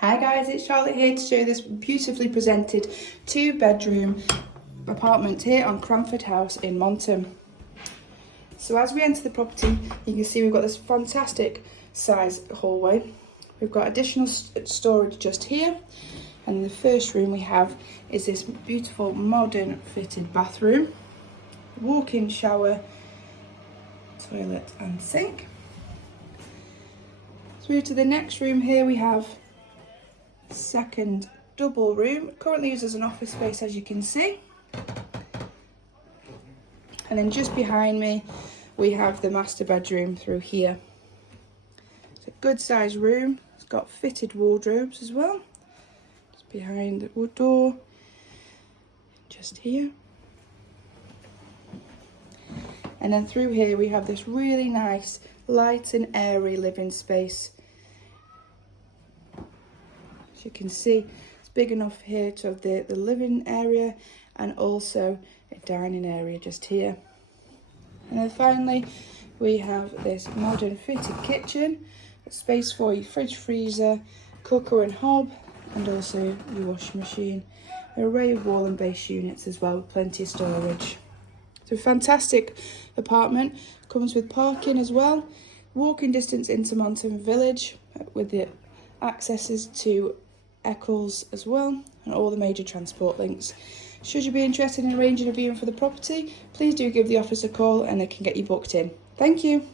Hi guys, it's Charlotte here to show you this beautifully presented 2-bedroom apartment here on Cranford House in Monton. So as we enter the property, you can see we've got this fantastic size hallway. We've got additional storage just here, and the first room we have is this beautiful modern fitted bathroom, walk-in shower, toilet and sink. Through to the next room here we have second double room, currently used as an office space as you can see. And then just behind me we have the master bedroom through here. It's a good sized room, it's got fitted wardrobes as well. Just behind the wood door, just here. And then through here we have this really nice light and airy living space. As you can see, it's big enough here to have the living area and also a dining area just here. And then finally we have this modern fitted kitchen, a space for your fridge, freezer, cooker and hob, and also your washing machine. An array of wall and base units as well with plenty of storage. It's a fantastic apartment, comes with parking as well, walking distance into Monton Village with the accesses to Eccles as well, and all the major transport links. Should you be interested in arranging a viewing for the property, please do give the office a call and they can get you booked in. Thank you.